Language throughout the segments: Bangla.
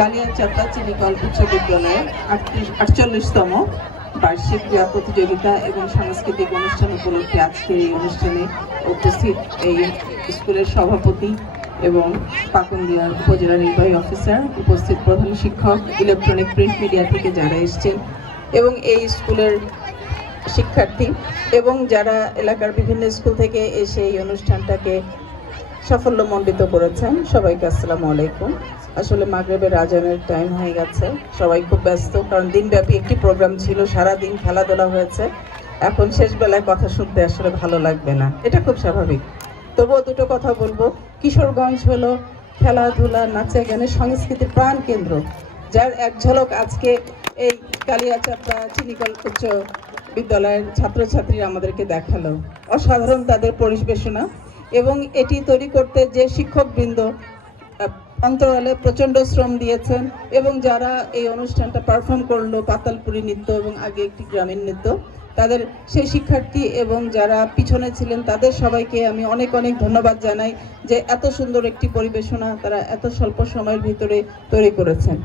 কালিয়াচাঁপা চিনিকল উচ্চ বিদ্যালয়ের 48তম বার্ষিক ক্রীড়া প্রতিযোগিতা এবং সাংস্কৃতিক অনুষ্ঠান উপলক্ষে আজকের এই অনুষ্ঠানে উপস্থিত এই স্কুলের সভাপতি এবং পাকুন্দিয়া উপজেলা নির্বাহী অফিসার, উপস্থিত প্রধান শিক্ষক, ইলেকট্রনিক প্রিন্ট মিডিয়া থেকে যারা এসেছেন এবং এই স্কুলের শিক্ষার্থী এবং যারা এলাকার বিভিন্ন স্কুল থেকে এসে এই অনুষ্ঠানটাকে সাফল্যমণ্ডিত করেছেন, সবাইকে আসসালামু আলাইকুম। আসলে মাগরিবের আজানের টাইম হয়ে গেছে, সবাই খুব ব্যস্ত, কারণ দিনব্যাপী একটি প্রোগ্রাম ছিল, সারাদিন খেলাধুলা হয়েছে। এখন শেষ বেলায় কথা শুনতে আসলে ভালো লাগবে না, এটা খুব স্বাভাবিক। তবুও দুটো কথা বলবো। কিশোরগঞ্জ হলো খেলাধুলা, নাচে গানে সংস্কৃতির প্রাণ কেন্দ্র, যার এক ঝলক আজকে এই কালিয়াচাঁপা চিনিকল উচ্চ বিদ্যালয়ের ছাত্রছাত্রীরা আমাদেরকে দেখালো। অসাধারণ তাদের পরিবেশনা এবং এটি তৈরি করতে যে শিক্ষকবৃন্দ অন্তরালে প্রচণ্ড শ্রম দিয়েছেন এবং যারা এই অনুষ্ঠানটা পারফর্ম করলো, পাতালপুরি নৃত্য এবং আগে একটি গ্রামীণ নৃত্য, তাদের সেই শিক্ষার্থী এবং যারা পিছনে ছিলেন তাদের সবাইকে আমি অনেক অনেক ধন্যবাদ জানাই যে এত সুন্দর একটি পরিবেশনা তারা এত স্বল্প সময়ের ভিতরে তৈরি করেছেন।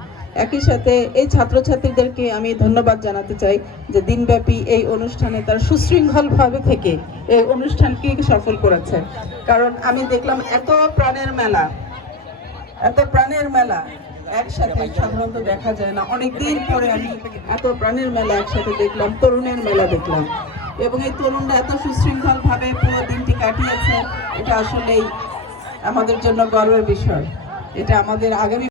একই সাথে এই ছাত্রছাত্রীদেরকে আমি ধন্যবাদ জানাতে চাই যে দিনব্যাপী এই অনুষ্ঠানে তারা সুশৃঙ্খলভাবে থেকে এই অনুষ্ঠানকে সফল করেছে। কারণ আমি দেখলাম এত প্রাণের মেলা একসাথে সাধারণত দেখা যায় না। অনেকদিন পরে আমি এত প্রাণের মেলা একসাথে দেখলাম, তরুণের মেলা দেখলাম এবং এই তরুণরা এত সুশৃঙ্খলভাবে পুরো দিনটি কাটিয়েছে। এটা আসলেই আমাদের জন্য গর্বের বিষয়। এটা আমাদের আগামী